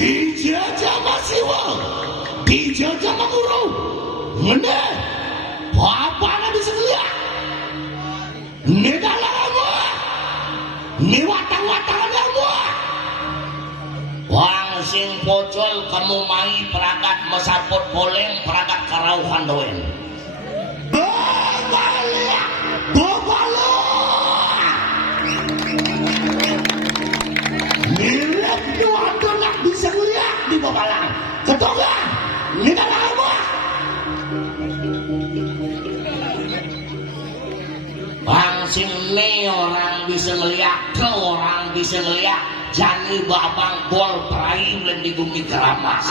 dijajah masiwa dijajah maguru ngene bapana bisa lihat ini dalammu ini watang-watanganmu wang sing pocol kamu mai peragat mesaput boleng peragat karauhan doen balik bobalo milik dua donak bisa lihat di bobalang ketonga ini dalammu bang sing ne orang bisa ngeliat orang bisa ngeliat jani babang bol perai belum di bumi keramas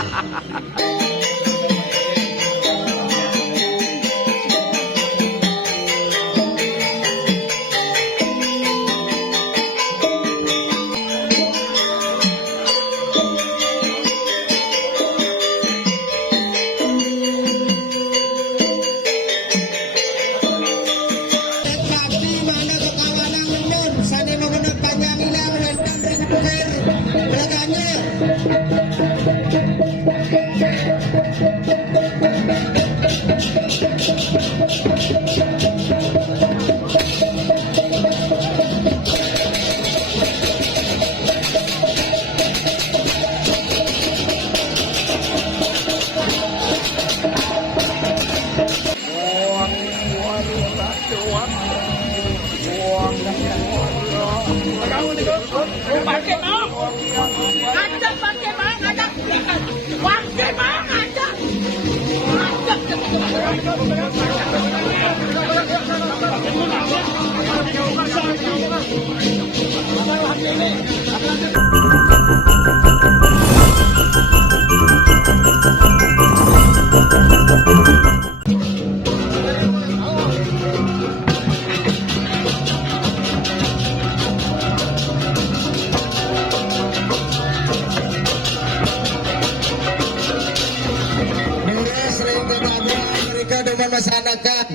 melaksanakan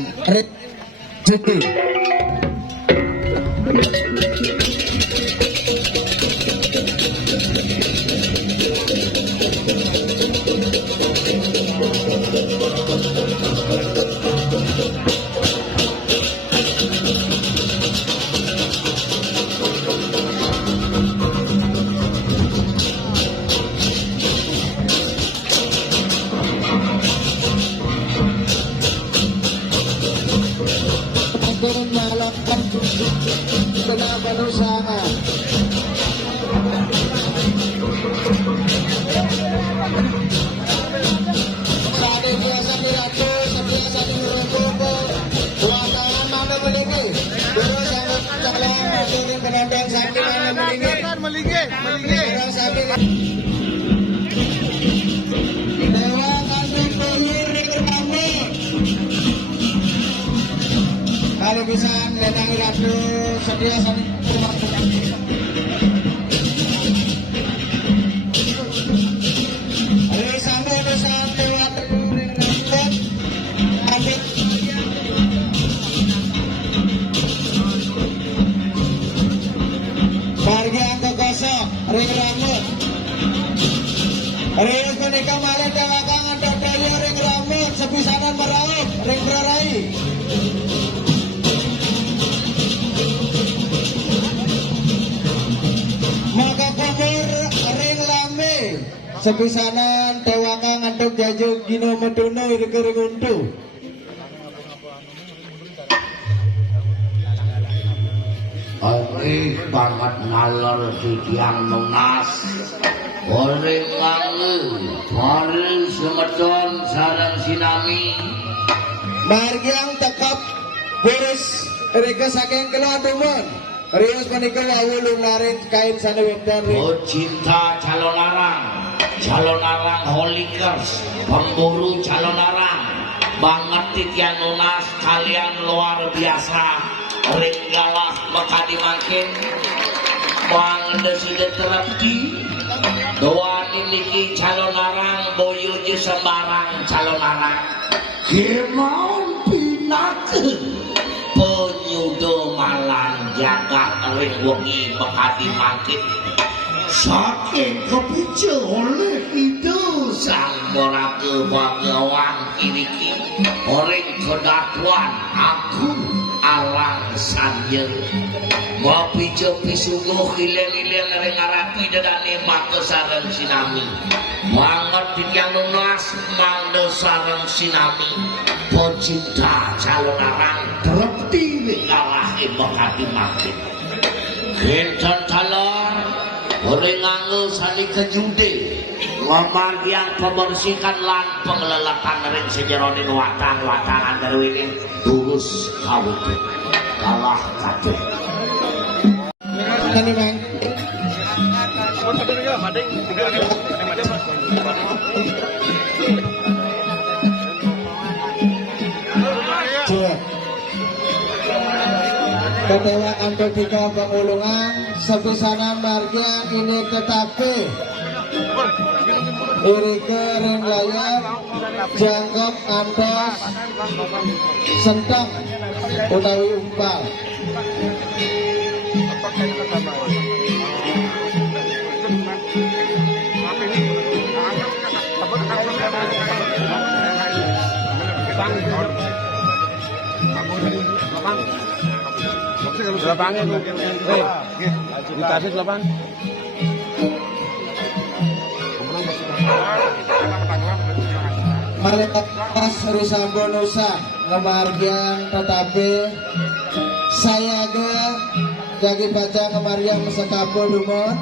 cuti. Kenapa usaha? Sadi biasa diratus, biasa dirungkuk. Wartawan mana melinggi? Terus yang calon masukin penonton Sadi mana melinggi? Terus Sadi. Dewa kandung kulir di kerbangi. Kalau bisa ledang ratu sedia Sadi. Ring rambut, ring menikah malah dawakangan dodolnya ring rambut sepisanan meraup ring berai. Maka kubur ring lambe sepisanan tewakang antuk jajuk gino metuno iri untu. Oke banget nalor si tiang nunas Orang mangu Orang semedon sarang sinami Margiang tekap Boris Rika saking keluar dumun Rius menikah wawulung larin kain sanawindan Oh cinta calon larang holikers Pemburu calon larang Banget titian nunas kalian luar biasa Ringgalah maka dimakin Bang deside terapti Doa niki calon larang boyo je sembarang calon larang Kemauan pinat Penyudo malang jaga ring wengi maka dimakin saking kepicu oleh itu sang borake bagawan kiriki orang kedatuan aku alang sanjer mapijo pisuguh hileng-hileng rengarapi dadane maka sareng sinami banget yang lunas mangde sareng sinami pecinta calon arang berhenti ngalah ibakati makin kinten talor orang nganggo sani kejude ngomong yang pembersihan lan pengelelakan ring sejeronin watan-watangan derwini tulus kawit kalah kabeh Ini bang. Kedewa antuk tiga pengulungan sepisanan marga ini tetapi iri kering layar jangkep antos sentang utawi umpal Lapangnya tuh, dikasih lapang. Malekas Risambon Nusa ngemargian tetapi saya ge jagi baca ngemargian mesakapo dumon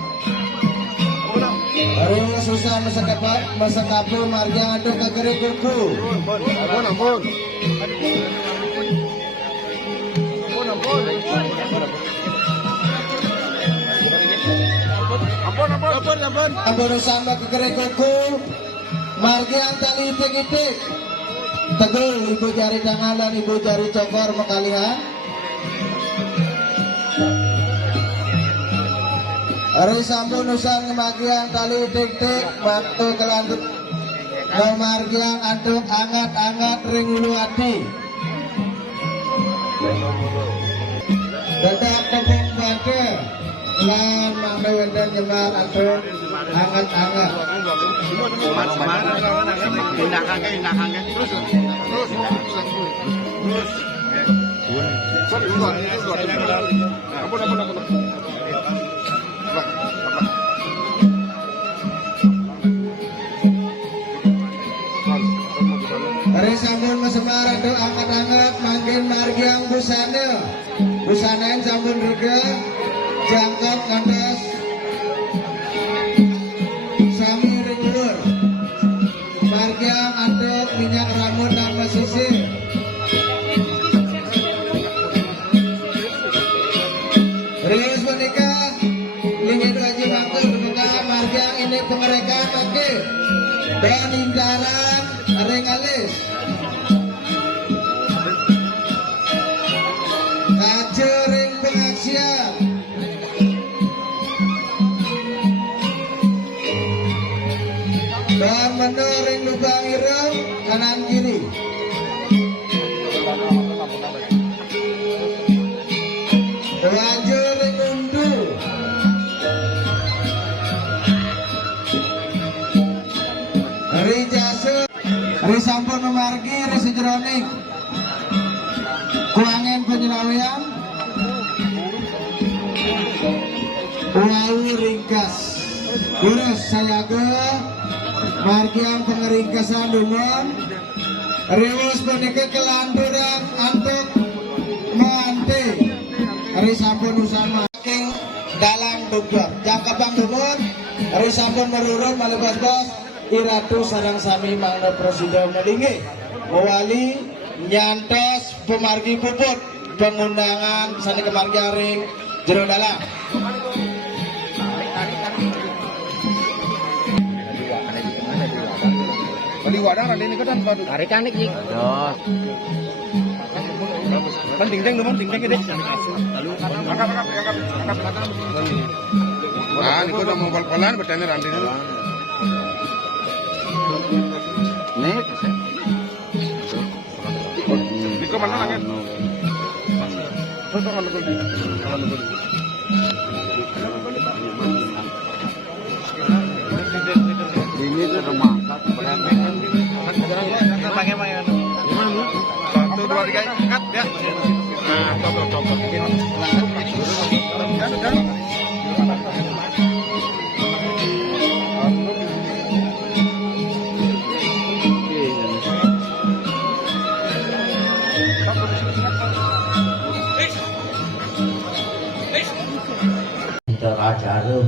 hari susah mesakapo margian aduk kegeri kuku Ampun. Ampun Nusa kegeri kuku margian tali itik-itik tegul ibu jari tangan dan ibu jari cokor mekalihan hari sampun nusan kemagian tali itik-itik waktu kelanjut kemargian aduk angat-angat ring ulu hati tetap tepung bake lan mame wenden nyemar aduk angat-angat hari sampun mesemar aduk angat-angat mangkin margiang busana yang sampun rega jangkep kandas sami ringur margiang aduk minyak rambut dan mesisir Rius menikah ingin wajib waktu dibuka margiang ini pengerekan makin dan indaran ring alis kaca ring pengaksian dan menering lubang ireng kanan kiri wajah ring undu hari jasa hari sampun memargi hari sejeroning kuangan penyelawian Wau ringkas Gurus saya ke margian pengeringkasan dumon Riwus menikah kelanturan antuk mante hari sampun usama king dalang dukdor jangkepang dumon hari sampun merurut malibas-bas iratu sarang sami mangna presiden melingi mewali nyantos pemargi puput pengundangan sani kemargian ring jero dalang Di wadah ada ini kan baru. Tarik kanik sih. Dos. Kan tingting dulu, tingting gede. Lalu angkat. Ah, ini udah mau kol-kolan bertanya rantai dulu. Nih. Diko mana langit?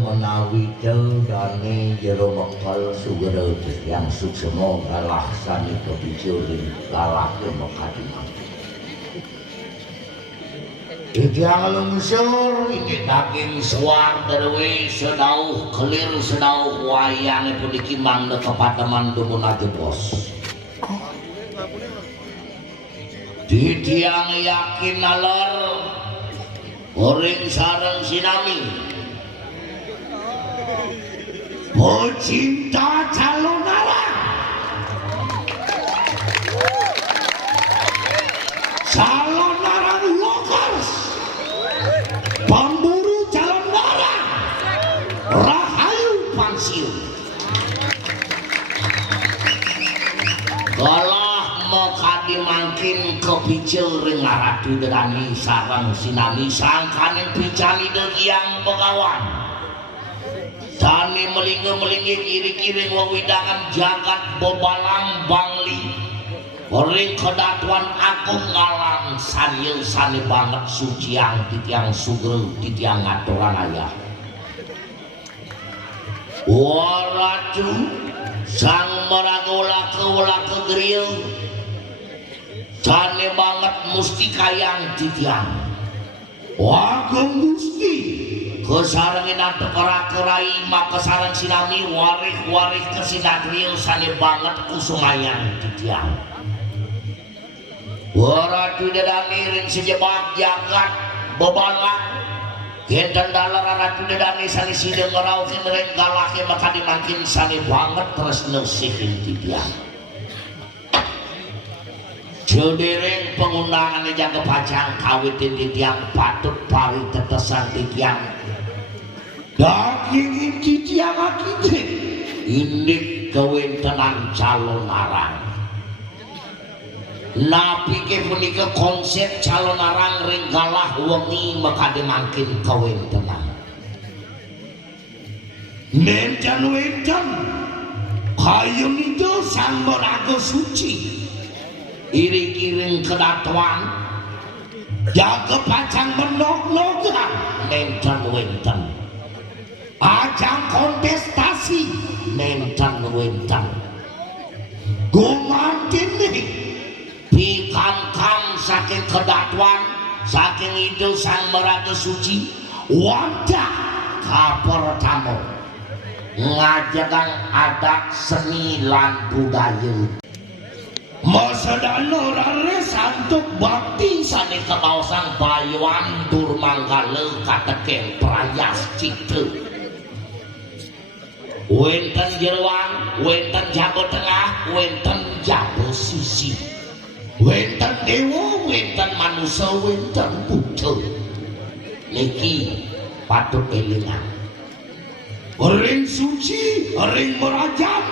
menawi dane jero bekal sugera yang suksema kalah sani kepicurin kalah ke Mekadimang. Tiang lungsur ini daging suar derwe sedauh kelir sedauh wayane puniki mangda kepateman dumun aja bos. Di tiang yakin nalar orang sarang sinami mau cinta calon arang calon arang lokals pemburu calon arang rahayu pansiun kalah Mekadimangkin kepicil ring Ratu Derani sarang sinami sangkaning picani degiang begawan tani melingi-melingi kiri-kiri wewidangan jagat bobalang bangli ring kedatuan aku ngalang sanyel sani banget suciang titiang sugel titiang ngaturan ayah waratu sang meragola ke grill cane banget musti kayang titiang wagem gusti kesarangin atau kerai maka sarang sinami warik kesinadriel sane banget kusumayang titiang waratu dedani ring sejebak jagat bebalak Gendan dalar Ratu Dedani sani sideng ngeraukin ring galaknya Mekadimangkin sani banget terus nusihin titiang Jodering penggunaan jaga pacang kawitin titiang patut pari tetesan titiang daging titiang akide ini kewintenan calon arang napi ke punika konsep calon arang ring galah wengi Mekadimangkin kewintenan menten kayun itu sang meraga suci iri-iring kedatuan jaga pacang menok-nokan menten ajang kontestasi menten gumantin nih pikangkang saking kedatuan saking itu sang meraga suci wadah kapor tamu ngajagang adat seni lan budaya Masadano rare santuk bakti sani kekawasan Bayuan Durmanggala kateken prayas cipta wenten jeruan, wenten jago tengah, wenten jago sisi wenten dewa, wenten manusia, wenten buddha niki patut elingan ring suci, ring merajam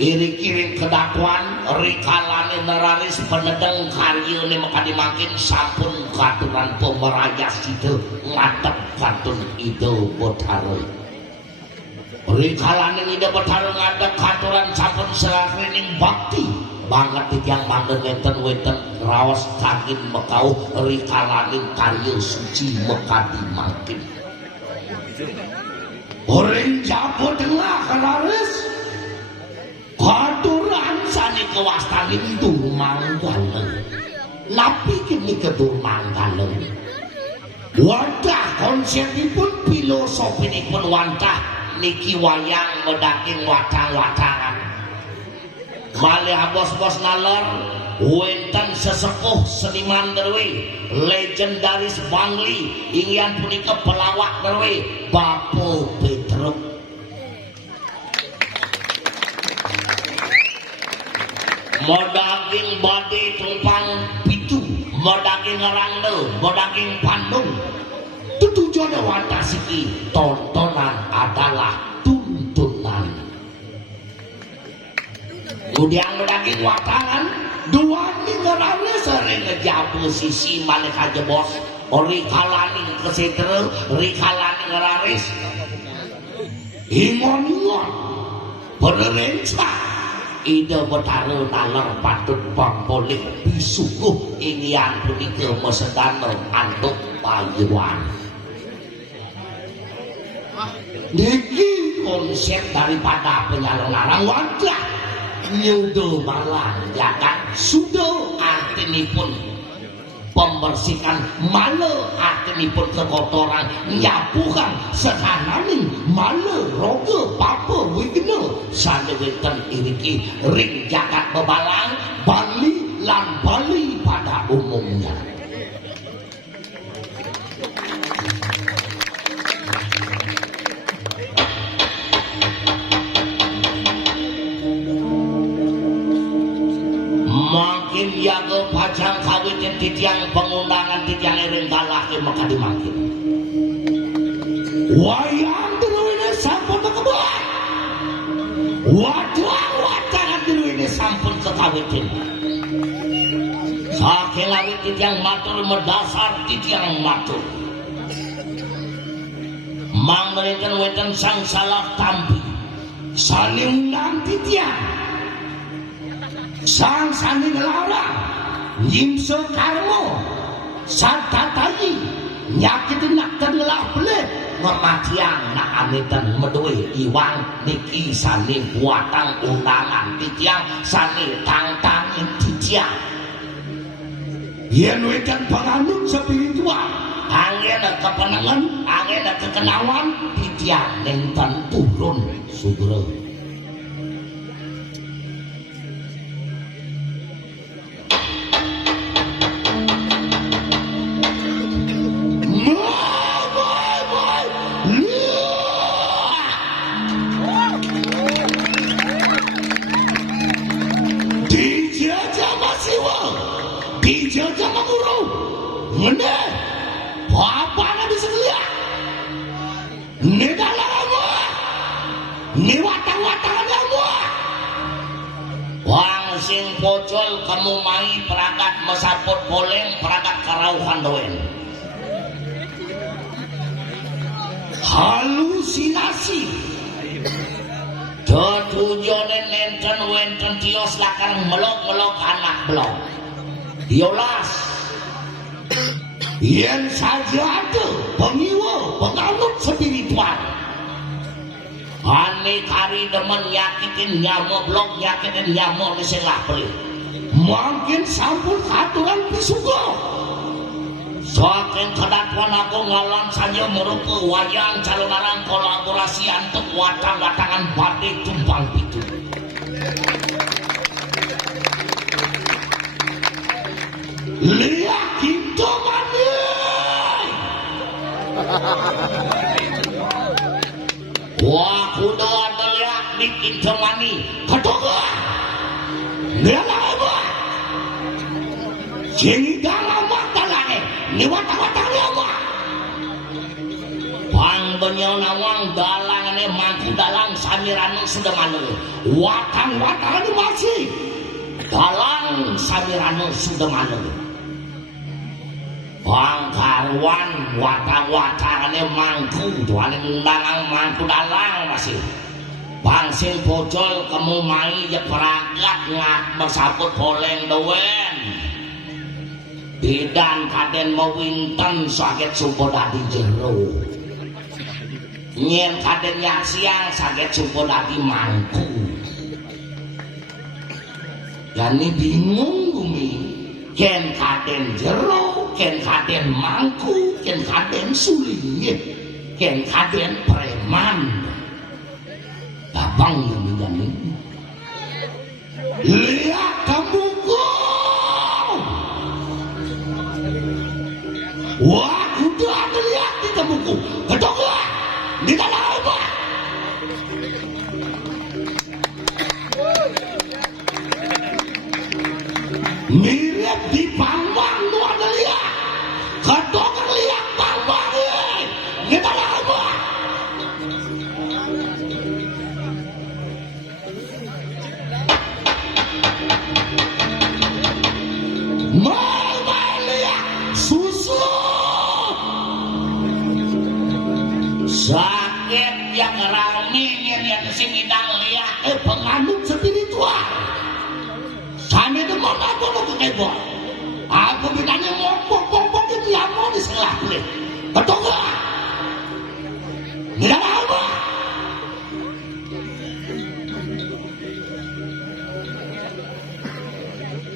iri-iring kedatuan rikalane neraris penedeng karyane Mekadimangkin sampun katuran pemerayas itu ngatep kantun ide Betara rikalane ide Betara ngadep katuran sampun seraring bakti banget yang manggen enten wenten raos kagin mekau rikalane karya suci Mekadimangkin orang Jawa Tengah kelaris katuran sani kewastanin Durmanggala napi kini ke Durmanggala wadah konsepipun filosofipun wantah niki wayang medaging watang-watangan malih bos-bos nalar wenten sesepuh seniman derwe legendaris Bangli ingyan punika pelawak derwe Bapo Petruk modaging badi tumpang pitu modaging ngerandel modaging pandung tujuannya watasiki tontonan adalah tuntunan kemudian modaging watangan dua ngerane sering ngejabu sisi malih aja bos rikalaning kesetre rikalaning ngeraris ingon-ingon berencana ide Betara nalar patut pampolik bisukuh ingyan punika mesedana antuk Bayuan niki konsep daripada penyalon larang wadah nyudo malang ya kan sudo artinipun pembersihkan male artinipun kekotoran nyapukan sekananing male roge papa wigna sadewetan iriki ring jagat bebalang Bali lan Bali pada umumnya. Makin yaga pajang kawitin titiang pengundangan titiang ering kalah ke maka dimakin wayang diluwini sampun kekebuan wadangan diluwini sampun kekawitin saking awit titiang matur mendasar titiang matur mangmerikan weten sang salah tampi saling undang titiang sang sani ngelarang nyimso karmo santatayi nyakitin naktan ngelah belit ngematiang nak amitan medui iwang niki sani buatang undangan titiang sani tangtangin titiang yen wekan penganut spiritual angin kepenangan angin kekenawan titiang nenten turun sugro. Dijajah menguru ngene apa na bisa lihat ini dalam kamu ini watang-watangan kamu wang sing pocol kamu mai peragat mesaput boleng peragat karauhan doen halusinasi tetujone nenten wenten tios lakar melok-melok anak belok diolas yang saja ada pengiwa penganut spiritual ane kari demen yakitin nyamo blok yakitin nyamo diselah beli mungkin sampun aturan pisugo saking kedatuan aku ngalang saja merupakan wayang calon arang kolaborasi antuk watang-watangan batik tumpang pitu lihat kita mani wah kuda ada lihat di kita mani katoga lihat apa jadi dalam mata lagi ini watang-watang dia apa bang benyal nawang dalang ini mangku dalang samiranu sudah manu watang-watang ini masih dalang samiranu sudah manu bang karuan watang-watangane mangku tuane undangan mangku dalang masih bang sing bocol kamu mai ya peragat ngat bersaput boleng dewen bidan kaden mewinten sakit supo dadi jero nyen kaden yak siang sakit supo dadi mangku yani bingung bumi ken kaden jero ken kaden mangku ken kaden suling ken kaden preman babang yang ini lihat kamuku wah udah melihat di kamuku ketemu di dalam apa mirip di pangwang lu ada lihat kedokter lihat pangwang kita apa mama lihat susu sakit yang rame yang sini dan lihat penganut spiritual sana demam apa lo kekebon aku bidanya ngopok-ngopok itu yang mau diselah boleh betul gak Tidak apa.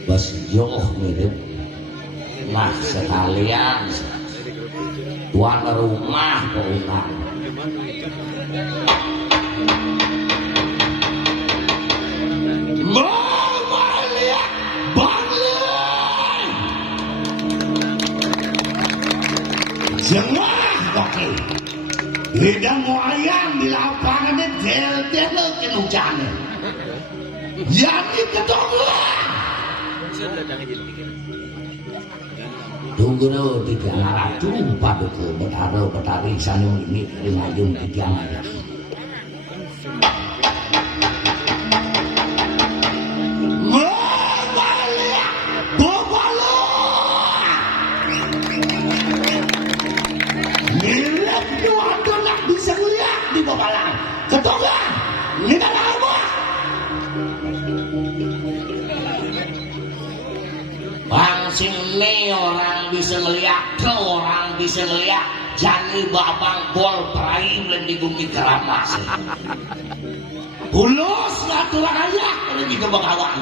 Bos joh mirip. Nah sekalian tuan rumah keunang. Mamalia Bangli Jengah oke. Hidang ayam di lapangan del-del ke hujannya. Jadi ketolong. Tunggu dulu tiga arah tumpah betul betari sanung ini ngayung tiga arah. Mamalia Bogolo. Nilai dua nak bisa lihat di Bogalang. Ketongan, ini tak apa. Bangsin ini orang bisa melihat, orang bisa melihat. Jani babang bol perai belum di bumi keramas. Hulus ngaturan aja belum di kebangawang.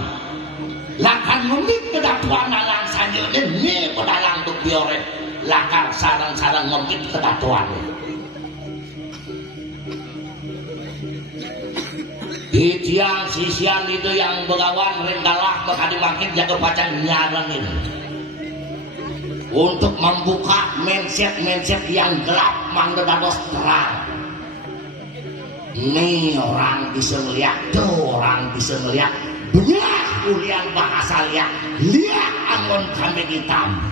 Lakan memik kedatuan nalang saja ini pedalang untuk biore. Lakar sarang-sarang memik kedatuan. Di tiang sisian itu yang begawan rendalah berkali makin jaga pacang nyaran ini untuk membuka mindset yang gelap mangdedados terang. Ini orang bisa melihat tuh, orang bisa melihat banyak kuliah bahasa lihat angon kambing hitam.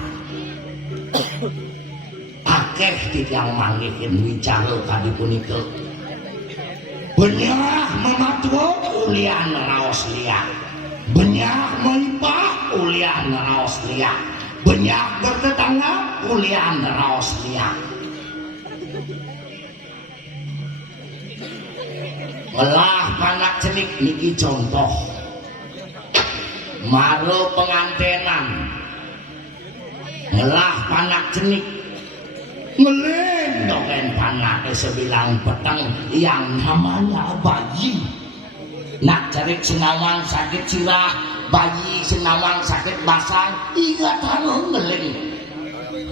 Akeh tiang mangikin wicara tadi punika. Banyak mematuh ulian raos liat, banyak melimpah ulian raos liat, banyak bertetangga ulian raos liat. Melah panak cenik niki contoh, maru pengantenan, melah panak cenik. Ngelendoken panake sebilang peteng yang namanya bayi. Nak cari senawang sakit sirah, bayi senawang sakit basang, ingat harus ngeling.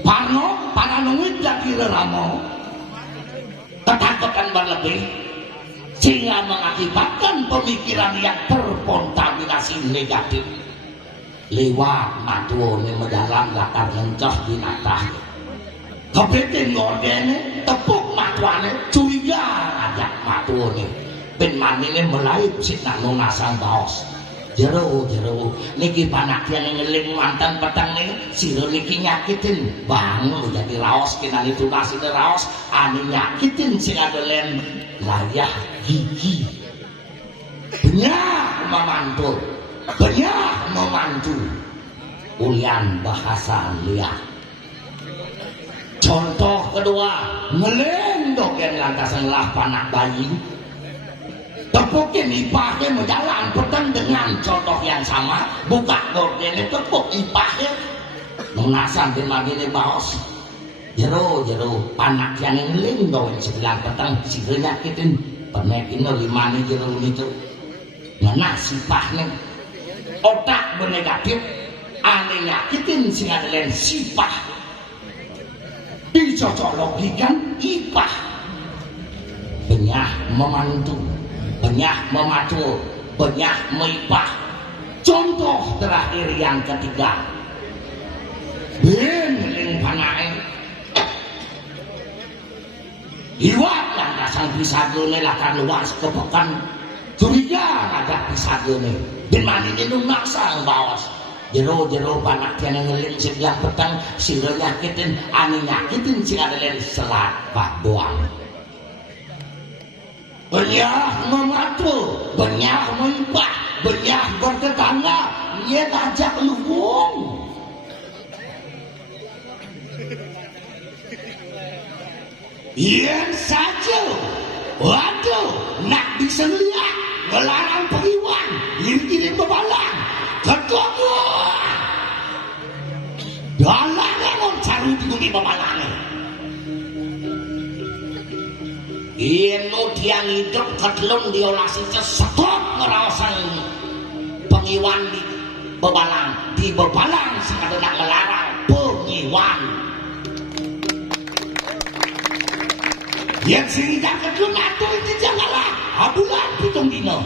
Parno, pananungit jadi ramo. Ketakutan berlebih, sehingga mengakibatkan pemikiran yang terkontaminasi negatif. Lewat matuone medalam lakar ngencah binatang. Kepiting ngordene tepuk matuane curiga ajak matuane ben manine melayu sik nak nunasang baos jero niki panak yang ngeling mantan petang nih sira niki nyakitin bangun jadi raos kinani tunas itu raos ane nyakitin sing adelen layah gigi banyak memantu ulian bahasa liat. Contoh kedua, ngelendokin lantasan lah panak bayi. Tepukin ipahnya menjalan petang dengan contoh yang sama. Buka gordennya tepuk ipahnya. Menasan di magini baos. Jero panak yang ngelendokin sebelah petang. Sira nyakitin penekin limane jero itu. Ngenas ipahnya. Otak bernegatif. Ane nyakitin sing adelen sipah. Dicocok logikan ipah banyak memantu banyak mematu banyak meipah. Contoh terakhir yang ketiga beneling panae iwak lantasan pisagone lakan luas kepekan curiga agak pisagone ben manine nunaksang bawas. Jero panak yang ngeling sebelah petang sira nyakitin ane nyakitin sing adelen selat pak doang. Banyak mematu, banyak mempah, banyak bertetangga, dia ngajak lubung. Yang saja, waduh, nak bisa lihat melarang pengiwan, yang kirim bebalang. Ketemu dalang yang cari di bumi pemalangnya Ino tiang hidup ketelung diolasi cesetot ngerawasan pengiwan di bebalang sekadang melarang pengiwan yang sirida ketelung atur itu janganlah abulan pitung dino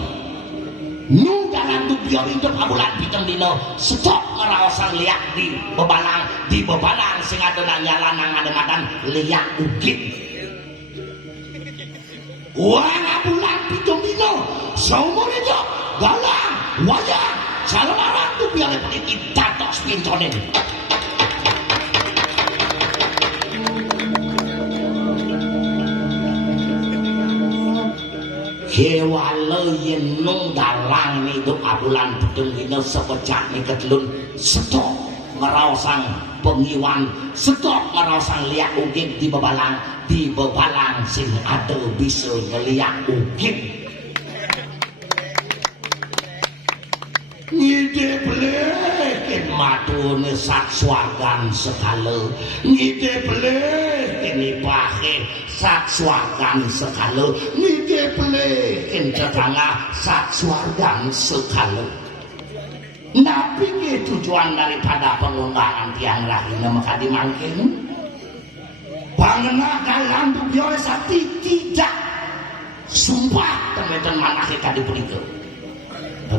nu dalam dubior hidup abulan pitung dino stop ngerawasan liak di bebalang sekadang nyalanang ada liak ukit Wang abulan pitung dino seumur hidup galang wajah calon orang tuh biar sedikit tatos pintonin kewala yen nung dalang hidup abulan pitung dino sepecah nih ketelun setok ngerausang pengiwan setok ngerausang liak ugin di bebalang sing ada bisa ngeliak ugin ngide blekin matune sak swargan sekala ngide blekin ibahe sak swargan sekala ngide blekin tetangga sak swargan sekala napi ke tujuan daripada pengundangan tiang rahina maka dimangkin Bangena dalam dubiore sakti tidak sumpah teman-teman manake tadi punika.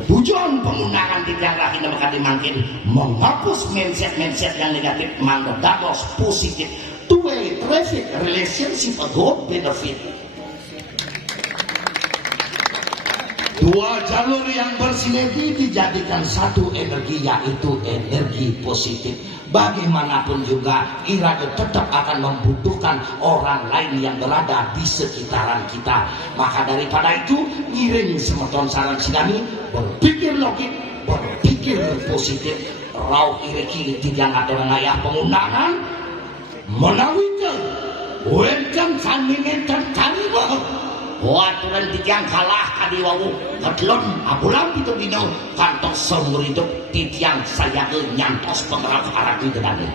Tujuan penggunaan tiang rahina maka dimangkin menghapus mindset yang negatif mangga dados positif two-way traffic relationship a good benefit. Dua jalur yang bersinergi dijadikan satu energi yaitu energi positif. Bagaimanapun juga irada tetap akan membutuhkan orang lain yang berada di sekitaran kita. Maka daripada itu iring semeton sarang sinami berpikir logik, berpikir positif. Rau ireki tiang aturan ayah pengundangan menawikan welcome kandingen tertarima. Aturan titiang kalah kadiwawu ketelon abulan itu dino kantos seumur hidup titiang saya nyantos pengerak arah di dedane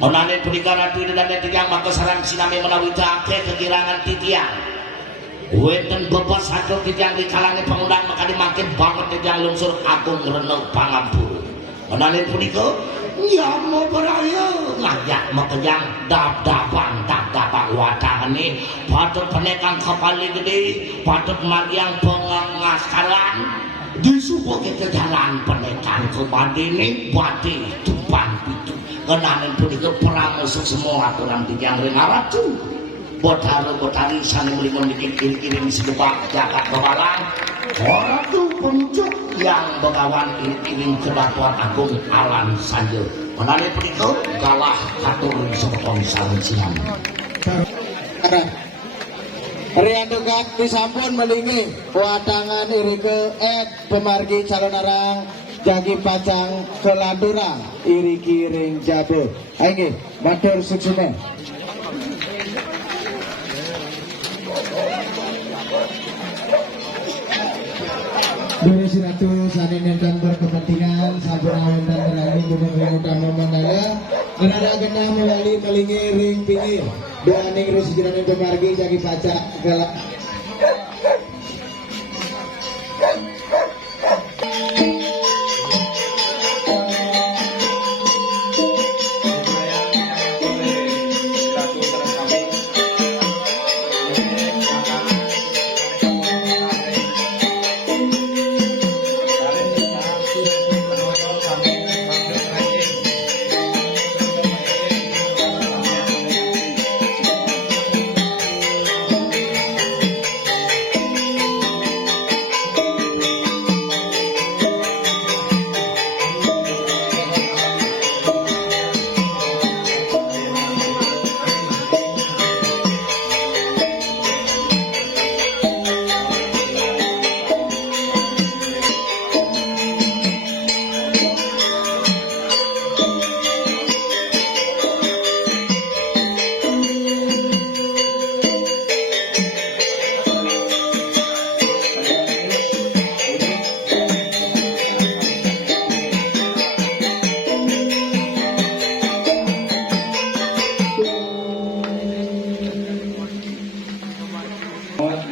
onane perikara di dedane titiang maka sarang sinami menawita ke kegirangan titiang wenten bebas satu titiang di kalangan pengundang maka dimakin banget titiang lungsur agung renung pangampur onane perikara ya mau beraya ngajak mekejang dap-dapan wadangan ini patut penekang kepala gede patut magiang pengaskaran disubuh kita jalan penekang kepada ini bati tumpang itu kenanin pun itu pramusuk semua aturan tiang rengarat tuh botari sana melimun dikir-kirim sedepak jagat kebalang orang tuh pencuk yang begawan iring kedatuan agung alam saja menari perikau galah katur sepotong sarung siang Riandukan disampun melingi wadangan irike pemargi calon arang jagi pacang kelandura iri kiring jabe ayo matur suksune Durasi ratu sanin dan berkepentingan sabunawan dan terani gunung utama mandala berada genah melalui melingi ring pinggir doa ning resijiran pemargi jagi pacak galak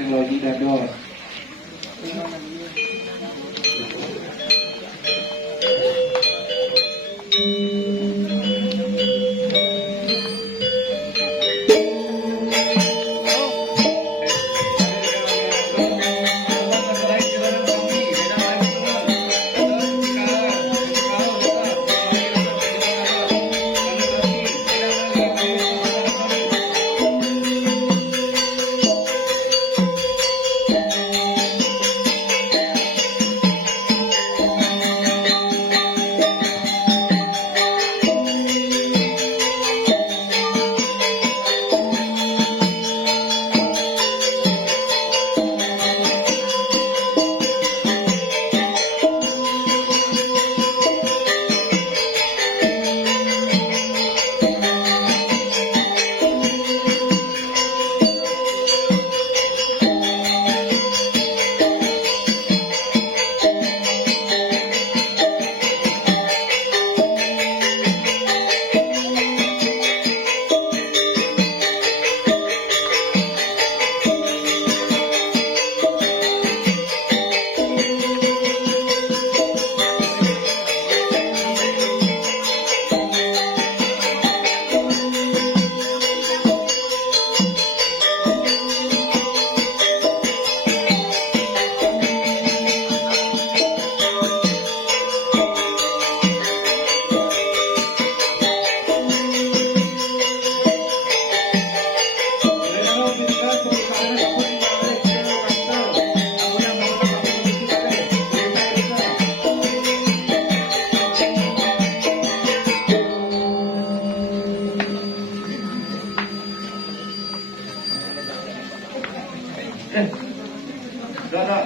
teknologi dador.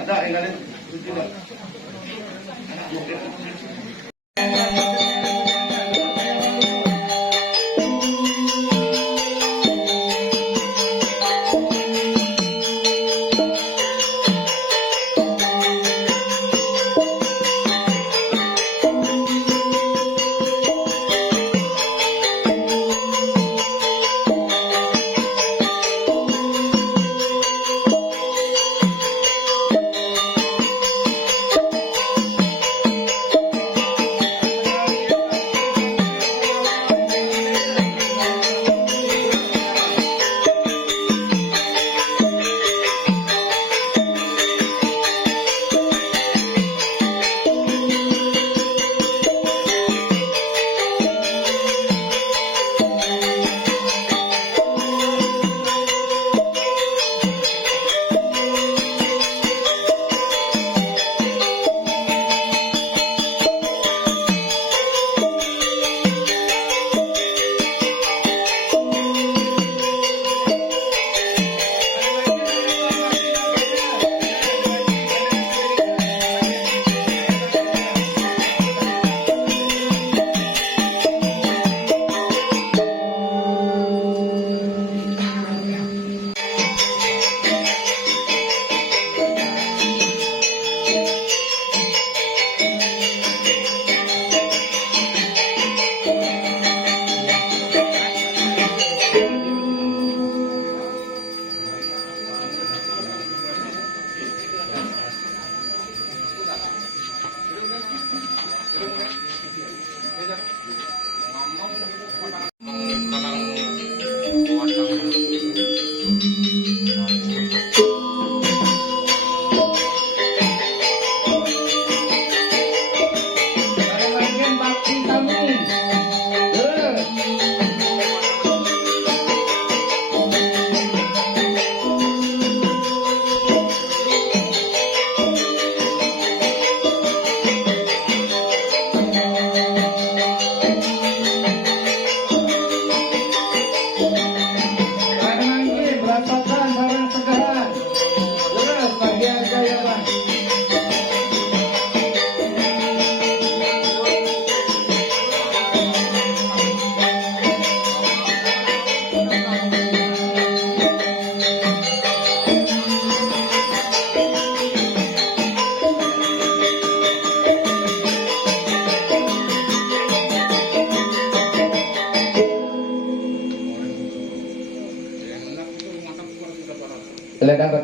Dah, ingatkan.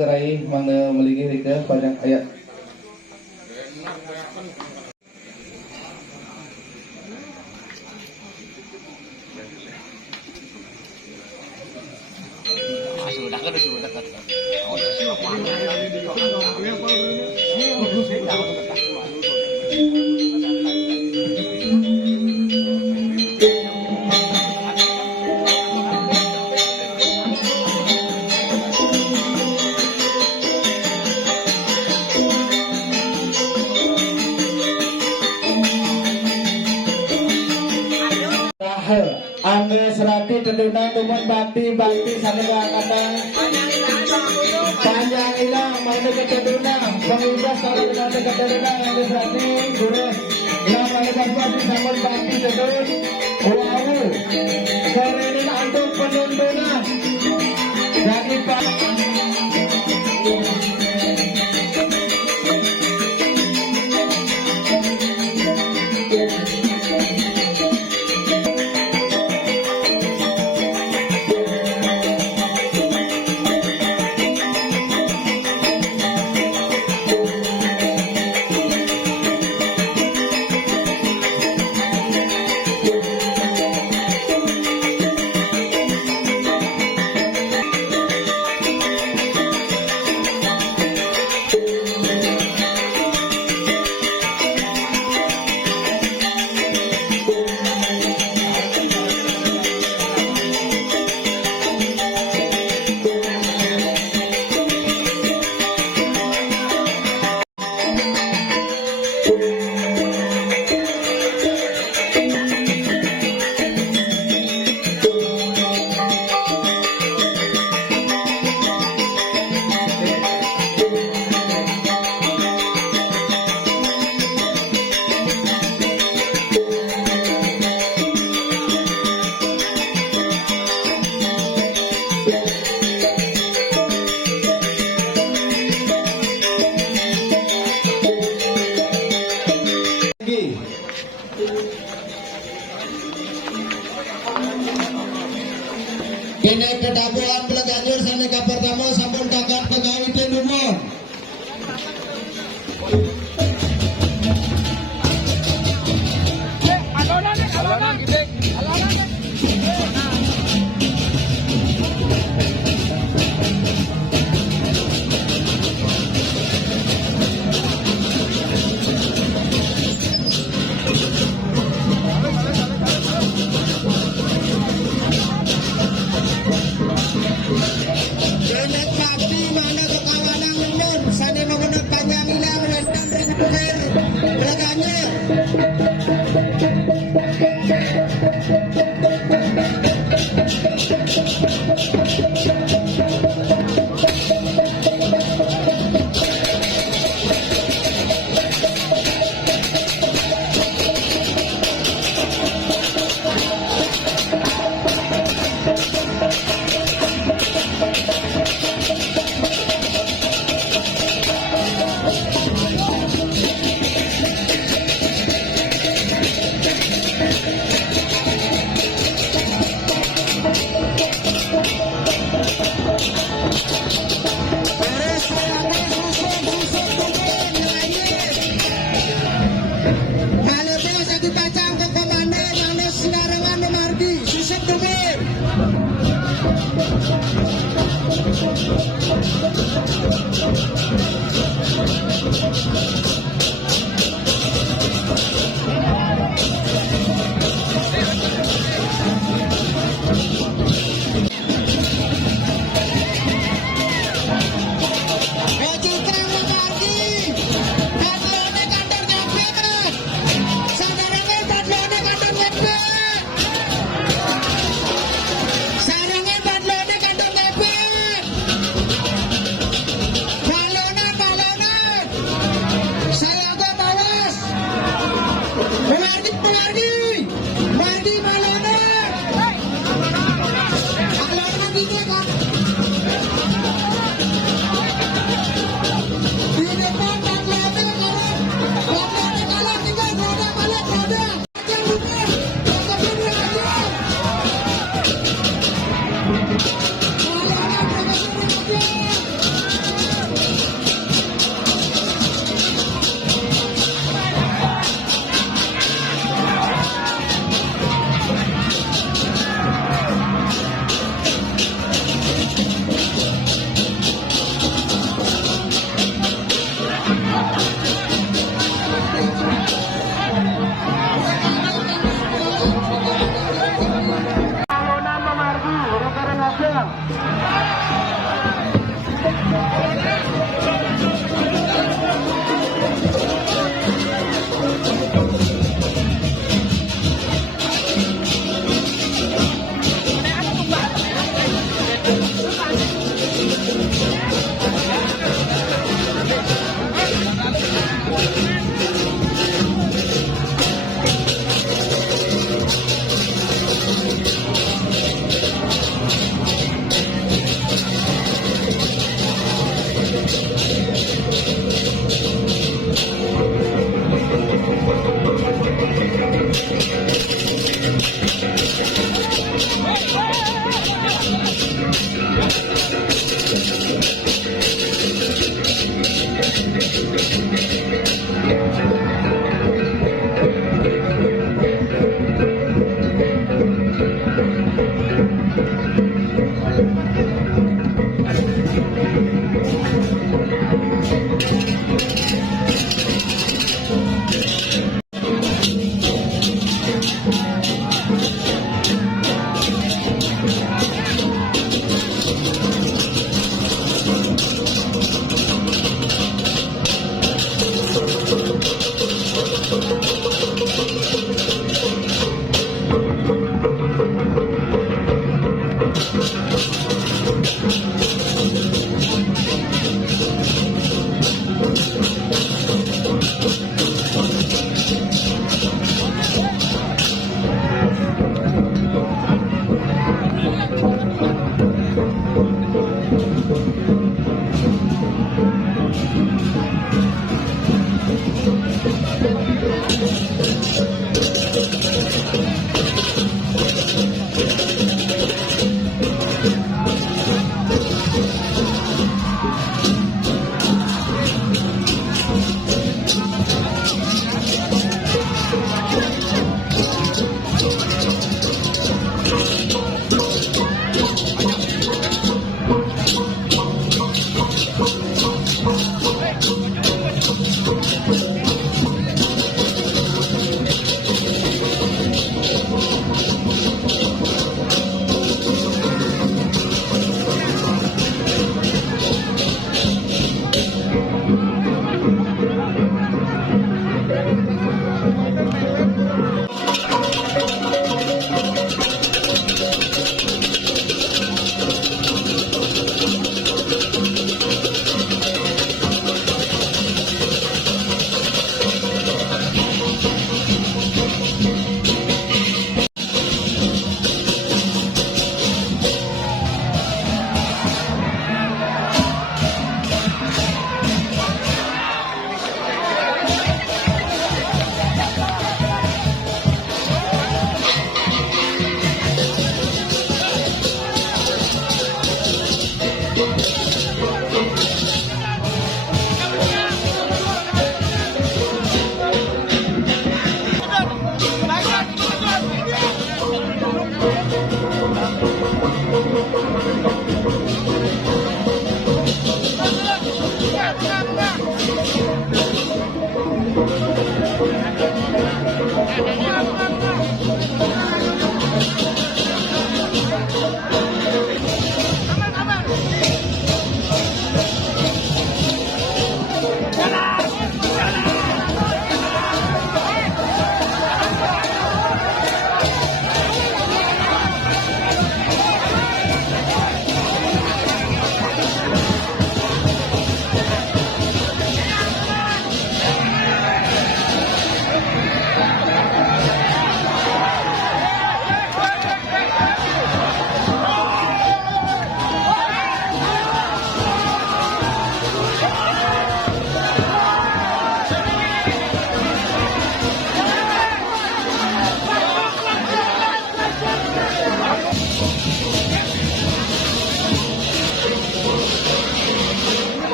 gerai mangga meligi rika pada ayat. Angge serati teduna tumun bakti sampai angkatan panjang ilang mana ke teduna pengubah kalau mana ke teduna angge serati gure ilang mana bakti sampai bakti tedun wow kerenin antuk penunduna jadi pak